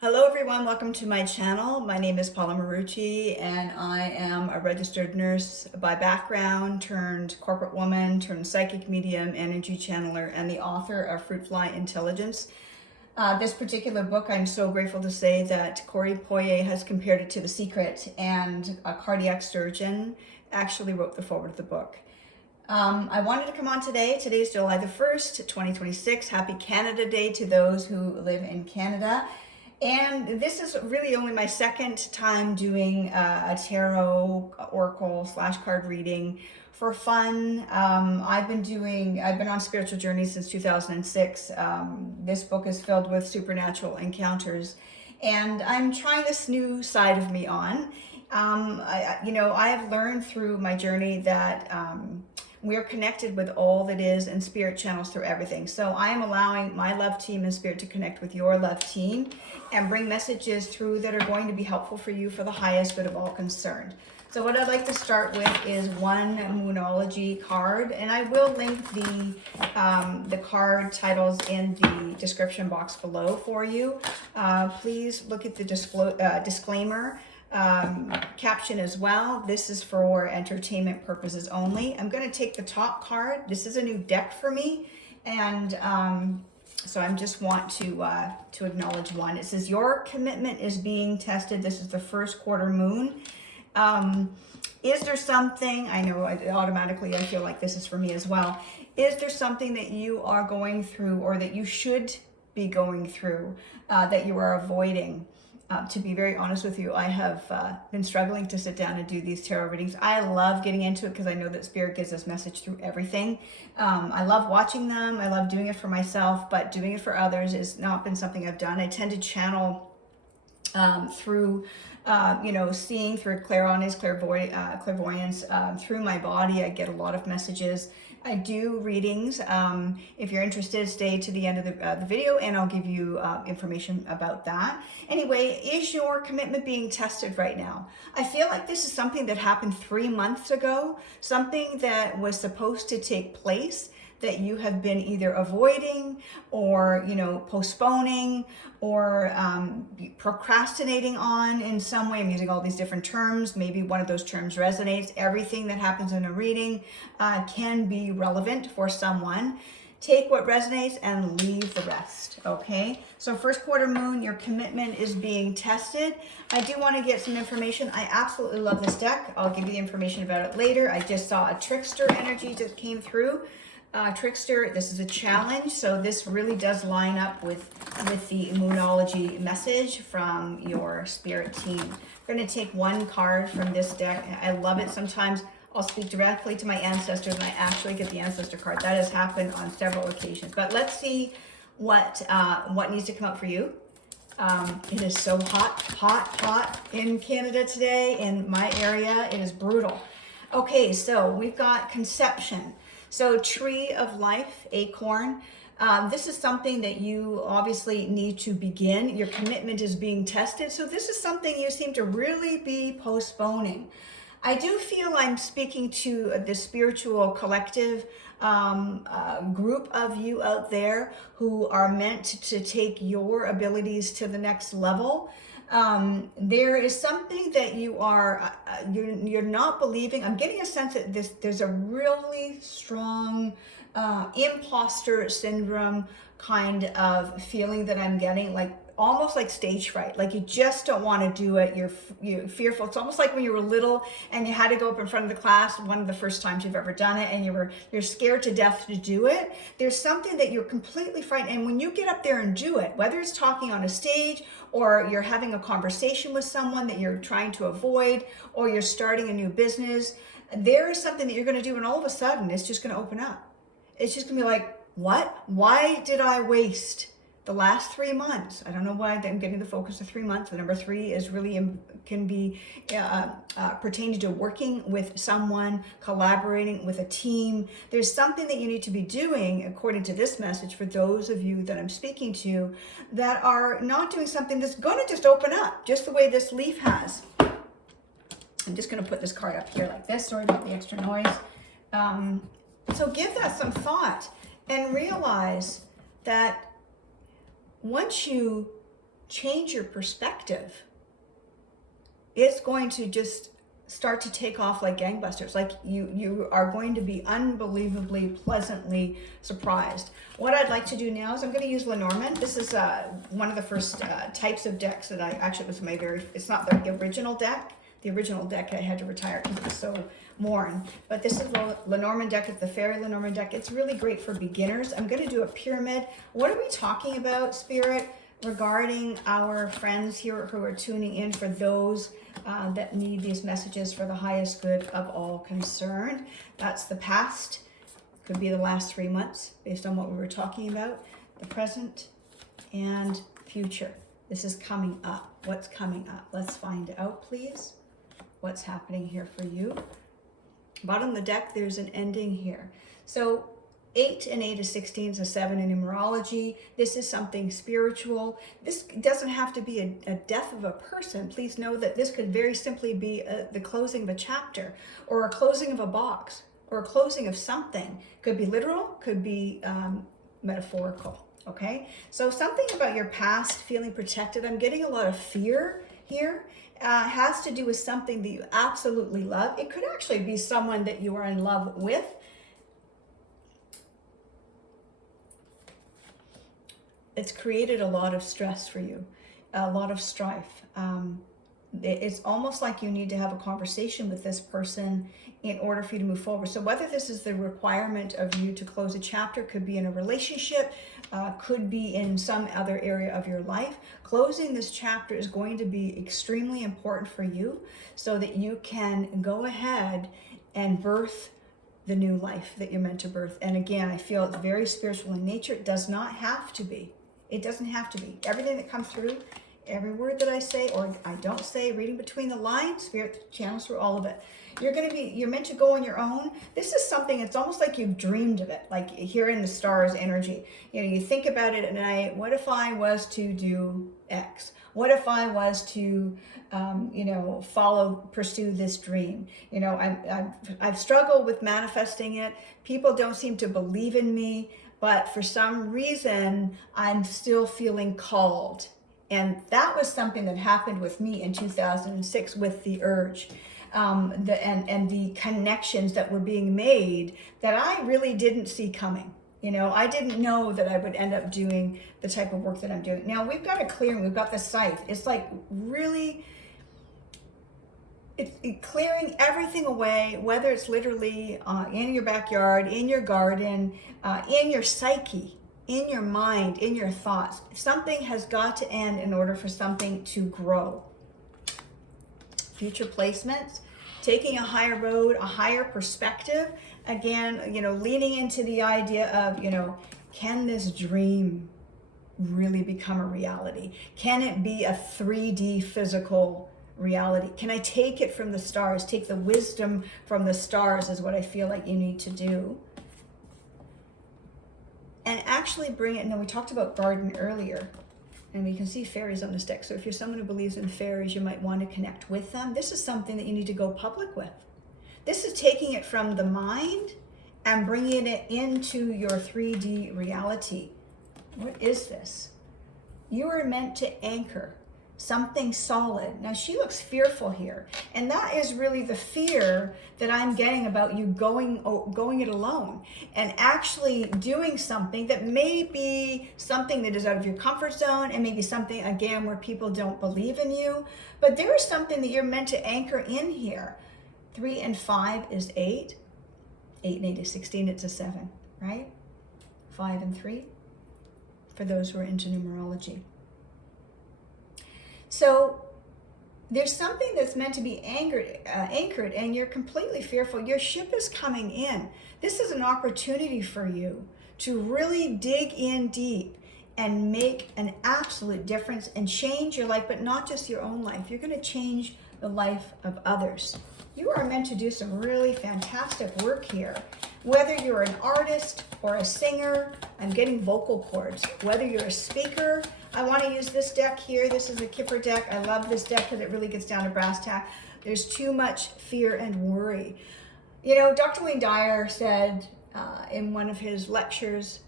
Hello everyone, welcome to my channel. My name is Paula Marucci and I am a registered nurse by background, turned corporate woman, turned psychic medium, energy channeler, and the author of Fruit Fly Intelligence. This particular book, I'm so grateful to say that Corey Poirier has compared it to The Secret, and a cardiac surgeon actually wrote the foreword of the book. I wanted to come on today. Today's July the 1st, 2026. Happy Canada Day to those who live in Canada. And this is really only my second time doing a tarot oracle / card reading for fun. I've been on spiritual journeys since 2006. This book is filled with supernatural encounters, and I'm trying this new side of me on. I have learned through my journey that we're connected with all that is, and spirit channels through everything. So I am allowing my love team and spirit to connect with your love team and bring messages through that are going to be helpful for you for the highest good of all concerned. So what I'd like to start with is one Moonology card, and I will link the card titles in the description box below for you. Please look at the disclaimer caption as well. This is for entertainment purposes only. I'm going to take the top card. This is a new deck for me, and so I just want to acknowledge one. It says your commitment is being tested. This is the first quarter moon. Is there something, I know automatically I feel like this is for me as well. Is there something that you are going through, or that you should be going through, that you are avoiding? To be very honest with you, I have been struggling to sit down and do these tarot readings. I love getting into it because I know that Spirit gives us message through everything. I love watching them. I love doing it for myself, but doing it for others has not been something I've done. I tend to channel through, seeing through clairaudience, clairvoyance, through my body. I get a lot of messages. I do readings. If you're interested, stay to the end of the video and I'll give you information about that. Anyway, is your commitment being tested right now? I feel like this is something that happened 3 months ago, something that was supposed to take place that you have been either avoiding or, postponing or procrastinating on in some way. I'm using all these different terms. Maybe one of those terms resonates. Everything that happens in a reading can be relevant for someone. Take what resonates and leave the rest, okay? So first quarter moon, your commitment is being tested. I do want to get some information. I absolutely love this deck. I'll give you the information about it later. I just saw a trickster energy just came through. Trickster, this is a challenge, so this really does line up with the Moonology message from your spirit team. I'm going to take one card from this deck. I love it. Sometimes I'll speak directly to my ancestors and I actually get the ancestor card. That has happened on several occasions. But let's see what needs to come up for you. It is so hot in Canada today. In my area, it is brutal. Okay, so we've got conception. So tree of life, acorn. This is something that you obviously need to begin. Your commitment is being tested. So this is something you seem to really be postponing. I do feel I'm speaking to the spiritual collective group of you out there who are meant to take your abilities to the next level. There is something that you are you're not believing. I'm getting a sense that there's a really strong imposter syndrome kind of feeling that I'm getting, like almost like stage fright, like you just don't want to do it. You're fearful. It's almost like when you were little and you had to go up in front of the class, one of the first times you've ever done it, and you're scared to death to do it. There's something that you're completely frightened, and when you get up there and do it, whether it's talking on a stage or you're having a conversation with someone that you're trying to avoid, or you're starting a new business, there is something that you're going to do, and all of a sudden it's just going to open up. It's just going to be like, what? Why did I waste the last 3 months? I don't know why I'm getting the focus of 3 months. The number 3 is really can be pertaining to working with someone, collaborating with a team. There's something that you need to be doing, according to this message, for those of you that I'm speaking to that are not doing something that's going to just open up, just the way this leaf has. I'm just going to put this card up here like this. Sorry about the extra noise. So give that some thought and realize that once you change your perspective, it's going to just start to take off like gangbusters. Like you are going to be unbelievably pleasantly surprised. What I'd like to do now is I'm going to use Lenormand. This is one of the first types of decks that it was it's not the original deck. The original deck I had to retire because it was so worn. But this is the Lenormand deck. It's the Fairy Lenormand deck. It's really great for beginners. I'm going to do a pyramid. What are we talking about, Spirit, regarding our friends here who are tuning in, for those that need these messages for the highest good of all concerned? That's the past. Could be the last 3 months based on what we were talking about. The present and future. This is coming up. What's coming up? Let's find out, please. What's happening here for you? Bottom of the deck, there's an ending here. So 8 and 8 is 16, so 7 in numerology. This is something spiritual. This doesn't have to be a death of a person. Please know that this could very simply be the closing of a chapter, or a closing of a box, or a closing of something. Could be literal, could be metaphorical, okay? So something about your past, feeling protected. I'm getting a lot of fear here. Has to do with something that you absolutely love. It could actually be someone that you are in love with. It's created a lot of stress for you, a lot of strife. It's almost like you need to have a conversation with this person in order for you to move forward. So whether this is the requirement of you to close a chapter, could be in a relationship, could be in some other area of your life. Closing this chapter is going to be extremely important for you so that you can go ahead and birth the new life that you're meant to birth. And again, I feel it's very spiritual in nature. It does not have to be. It doesn't have to be. Everything that comes through, every word that I say or I don't say, reading between the lines, Spirit channels through all of it. You're meant to go on your own. This is something, it's almost like you've dreamed of it, like here in the stars energy. You know, you think about it at night. What if I was to do X? What if I was to, pursue this dream? You know, I've struggled with manifesting it. People don't seem to believe in me, but for some reason, I'm still feeling called. And that was something that happened with me in 2006 with the urge. And the connections that were being made that I really didn't see coming. You know, I didn't know that I would end up doing the type of work that I'm doing. Now we've got a clearing, we've got the scythe. It's like really, it's clearing everything away, whether it's literally in your backyard, in your garden, in your psyche, in your mind, in your thoughts. Something has got to end in order for something to grow. Future placements, taking a higher road, a higher perspective. Again, you know, leaning into the idea of, you know, can this dream really become a reality? Can it be a 3D physical reality? Can I take it from the stars? Take the wisdom from the stars is what I feel like you need to do. And actually bring it, we talked about garden earlier. And we can see fairies on this deck. So if you're someone who believes in fairies, you might want to connect with them. This is something that you need to go public with. This is taking it from the mind and bringing it into your 3D reality. What is this? You are meant to anchor something solid. Now she looks fearful here. And that is really the fear that I'm getting about you going it alone and actually doing something that may be something that is out of your comfort zone and maybe something, again, where people don't believe in you. But there is something that you're meant to anchor in here. 3 and 5 is 8. 8 and 8 is 16. It's a 7, right? 5 and 3 for those who are into numerology. So there's something that's meant to be anchored and you're completely fearful. Your ship is coming in. This is an opportunity for you to really dig in deep and make an absolute difference and change your life, but not just your own life. You're going to change the life of others. You are meant to do some really fantastic work here. Whether you're an artist or a singer, I'm getting vocal cords. Whether you're a speaker, I want to use this deck here. This is a Kipper deck. I love this deck because it really gets down to brass tack. There's too much fear and worry. You know, Dr. Wayne Dyer said in one of his lectures,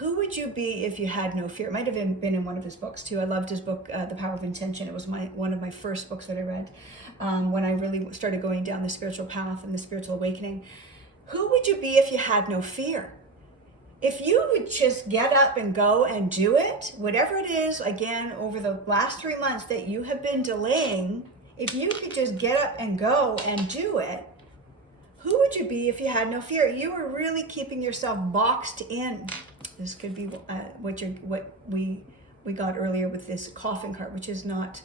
who would you be if you had no fear? It might have been in one of his books too. I loved his book, The Power of Intention. It was one of my first books that I read when I really started going down the spiritual path and the spiritual awakening. Who would you be if you had no fear? If you would just get up and go and do it, whatever it is, again, over the last 3 months that you have been delaying, if you could just get up and go and do it, who would you be if you had no fear? You are really keeping yourself boxed in. This could be what we got earlier with this coffin cart, which is not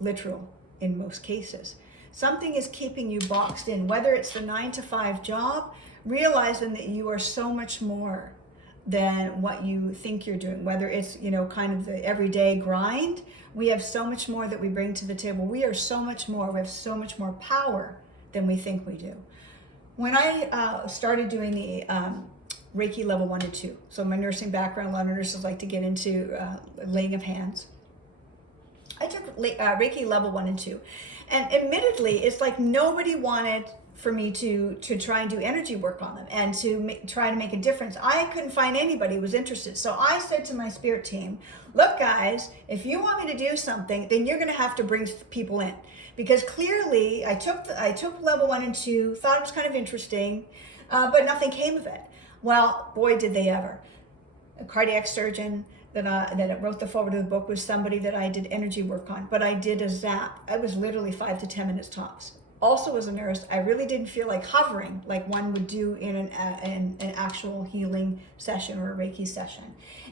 literal in most cases. Something is keeping you boxed in, whether it's the 9-to-5 job, realizing that you are so much more than what you think you're doing, whether it's, kind of the everyday grind. We have so much more that we bring to the table. We are so much more. We have so much more power than we think we do. When I started doing the Reiki level 1 and 2, so my nursing background, a lot of nurses like to get into laying of hands. I took Reiki level 1 and 2, and admittedly, it's like nobody wanted for me to try and do energy work on them and to try to make a difference. I couldn't find anybody who was interested. So I said to my spirit team, look guys, if you want me to do something, then you're gonna have to bring people in. Because clearly I took level 1 and 2, thought it was kind of interesting, but nothing came of it. Well, boy, did they ever. A cardiac surgeon that wrote the foreword of the book was somebody that I did energy work on, but I did a zap. I was literally 5 to 10 minutes tops. Also, as a nurse, I really didn't feel like hovering like one would do in an actual healing session or a Reiki session.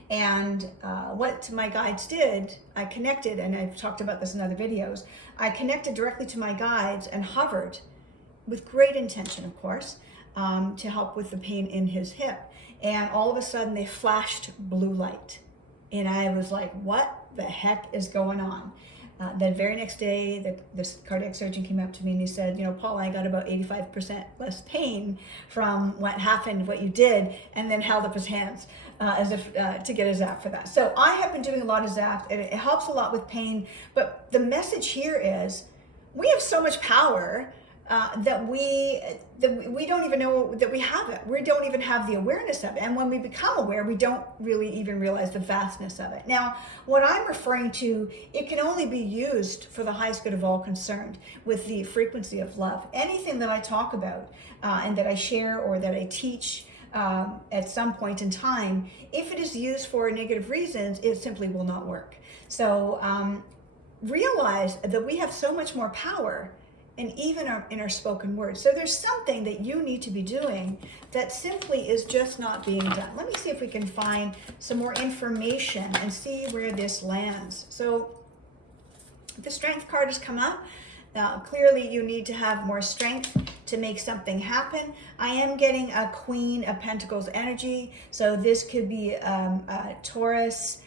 And what my guides did, I connected, and I've talked about this in other videos, I connected directly to my guides and hovered with great intention, of course, to help with the pain in his hip. And all of a sudden they flashed blue light. And I was like, what the heck is going on? The very next day, this cardiac surgeon came up to me and he said, Paula, I got about 85% less pain from what happened, what you did, and then held up his hands as if to get a zap for that. So I have been doing a lot of zaps, and it helps a lot with pain. But the message here is we have so much power that we don't even know that we have it. We don't even have the awareness of it. And when we become aware, we don't really even realize the vastness of it. Now, what I'm referring to, it can only be used for the highest good of all concerned with the frequency of love. Anything that I talk about and that I share or that I teach at some point in time, if it is used for negative reasons, it simply will not work. So realize that we have so much more power, and even in our spoken words. So there's something that you need to be doing that simply is just not being done. Let me see if we can find some more information and see where this lands. So the strength card has come up. Clearly you need to have more strength to make something happen. I am getting a Queen of Pentacles energy. So this could be Taurus,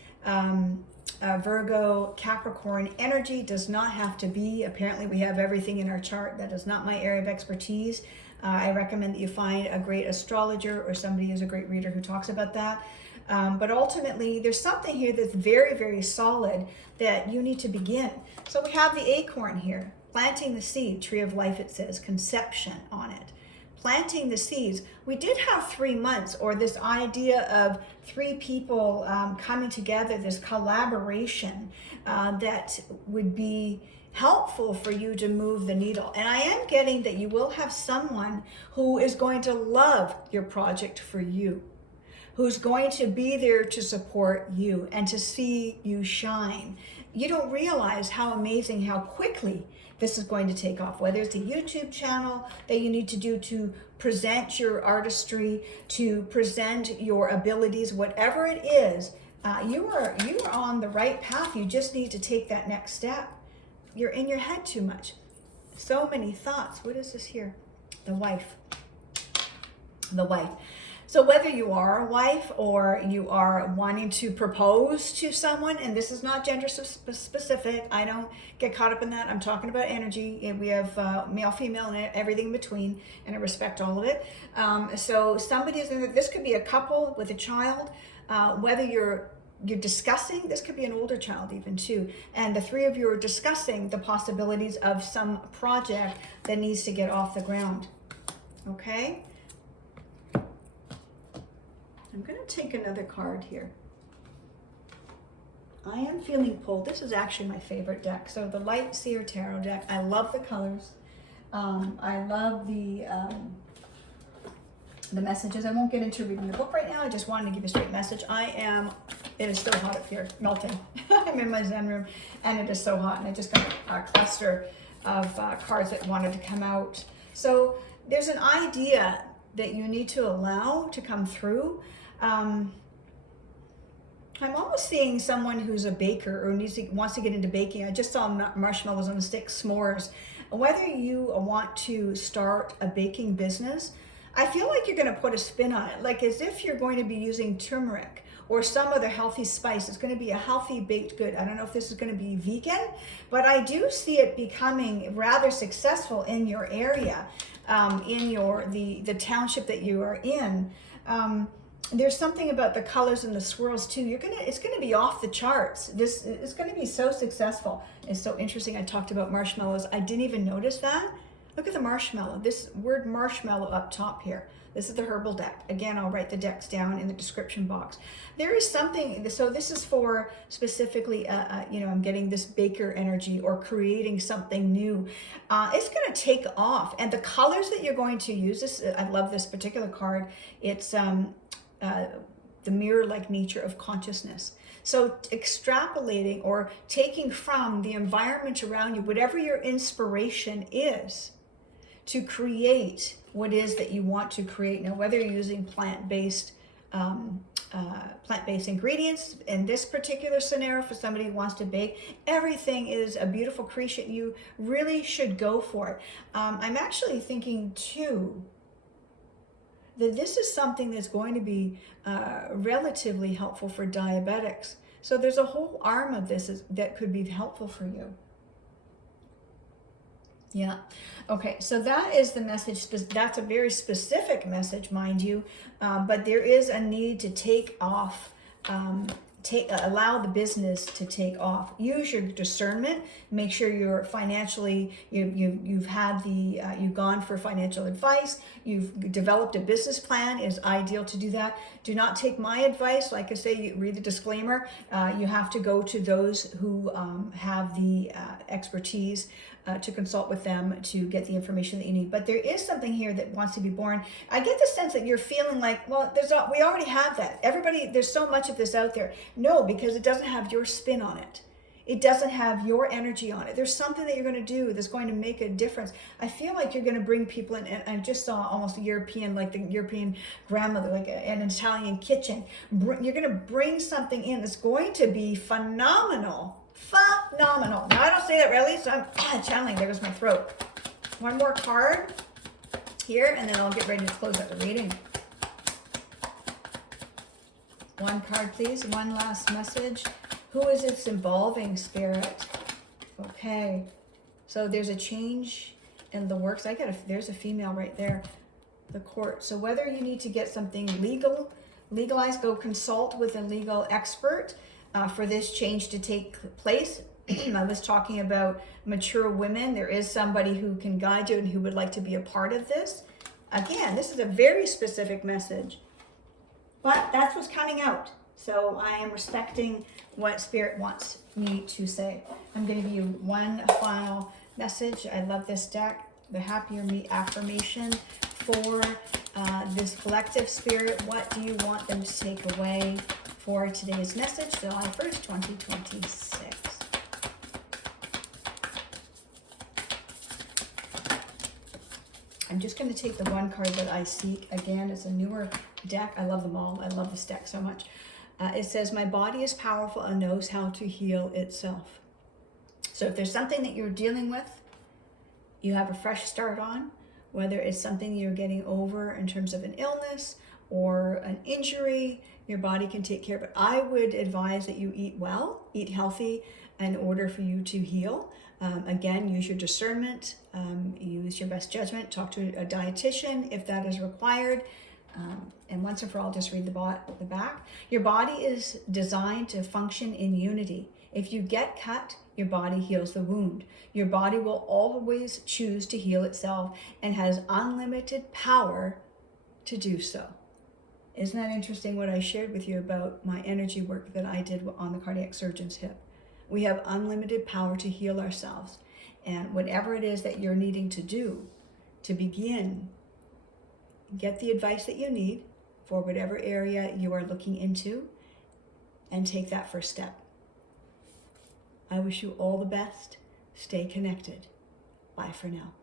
Virgo, Capricorn energy. Does not have to be. Apparently we have everything in our chart. That is not my area of expertise. I recommend that you find a great astrologer or somebody who's a great reader who talks about that. But ultimately there's something here that's very, very solid that you need to begin. So we have the acorn here, planting the seed, tree of life, it says, conception on it. Planting the seeds. We did have 3 months, or this idea of 3 people coming together, this collaboration that would be helpful for you to move the needle. And I am getting that you will have someone who is going to love your project for you, who's going to be there to support you and to see you shine. You don't realize how amazing, how quickly this is going to take off, whether it's a YouTube channel that you need to do to present your artistry, to present your abilities, whatever it is, you are on the right path. You just need to take that next step. You're in your head too much. So many thoughts. What is this here? The wife. The wife. So whether you are a wife or you are wanting to propose to someone, and this is not gender specific, I don't get caught up in that. I'm talking about energy, and we have male, female, and everything in between, and I respect all of it. So somebody is in there. This could be a couple with a child, whether you're discussing, this could be an older child even too, and the 3 of you are discussing the possibilities of some project that needs to get off the ground. Okay? I'm going to take another card here. I am feeling pulled. This is actually my favorite deck. So the Light Seer Tarot deck. I love the colors. I love the messages. I won't get into reading the book right now. I just wanted to give a straight message. It is so hot up here, melting. I'm in my Zen room and it is so hot, and I just got a cluster of cards that wanted to come out. So there's an idea that you need to allow to come through. I'm almost seeing someone who's a baker or wants to get into baking. I just saw marshmallows on a stick, s'mores. Whether you want to start a baking business, I feel like you're going to put a spin on it, like as if you're going to be using turmeric or some other healthy spice. It's going to be a healthy baked good. I don't know if this is going to be vegan, but I do see it becoming rather successful in your area, in the township that you are in. There's something about the colors and the swirls too. It's gonna be off the charts. This is gonna be so successful. It's so interesting. I talked about marshmallows. I didn't even notice that. Look at the marshmallow. This word marshmallow up top here. This is the herbal deck. Again, I'll write the decks down in the description box. There is something, so this is for specifically, I'm getting this baker energy or creating something new. It's gonna take off. And the colors that you're going to use, I love this particular card. It's, the mirror-like nature of consciousness. So extrapolating or taking from the environment around you, whatever your inspiration is, to create what is that you want to create. Now, whether you're using plant-based ingredients in this particular scenario for somebody who wants to bake, everything is a beautiful creation. You really should go for it. I'm actually thinking too, that this is something that's going to be relatively helpful for diabetics. So there's a whole arm of this that could be helpful for you. Yeah. Okay, so that is the message. That's a very specific message, mind you, but there is a need to take off, allow the business to take off. Use your discernment. Make sure you're financially, you've gone for financial advice. You've developed a business plan. Is ideal to do that. Do not take my advice. Like I say, you read the disclaimer. You have to go to those who have the expertise to consult with them to get the information that you need. But there is something here that wants to be born. I get the sense that you're feeling like, well, we already have that. Everybody, there's so much of this out there. No, because it doesn't have your spin on it. It doesn't have your energy on it. There's something that you're going to do that's going to make a difference. I feel like you're going to bring people in, and I just saw almost a European, like the European grandmother, like an Italian kitchen. You're going to bring something in that's going to be phenomenal. Phenomenal. Now, I don't say that really, so I'm channeling. There goes my throat. One more card here, and then I'll get ready to close out the reading. One card, please. One last message. Who is this involving, Spirit? Okay. So there's a change in the works. There's a female right there. The court. So whether you need to get something legalized, go consult with a legal expert for this change to take place. I was talking about mature women. There is somebody who can guide you and who would like to be a part of this. Again, this is a very specific message, but that's what's coming out. So I am respecting what Spirit wants me to say. I'm going to give you one final message. I love this deck, the Happier Me affirmation for this collective, Spirit. What do you want them to take away for today's message, July 1st, 2026? I'm just going to take the one card that I seek. Again, it's a newer deck. I love them all. I love this deck so much. It says, my body is powerful and knows how to heal itself. So if there's something that you're dealing with, you have a fresh start on, whether it's something you're getting over in terms of an illness or an injury, your body can take care of it. I would advise that you eat well, eat healthy in order for you to heal. Again, use your discernment, use your best judgment, talk to a dietitian if that is required. And once and for all, just read the back. Your body is designed to function in unity. If you get cut, your body heals the wound. Your body will always choose to heal itself and has unlimited power to do so. Isn't that interesting what I shared with you about my energy work that I did on the cardiac surgeon's hip? We have unlimited power to heal ourselves. And whatever it is that you're needing to do to begin, get the advice that you need for whatever area you are looking into and take that first step. I wish you all the best. Stay connected. Bye for now.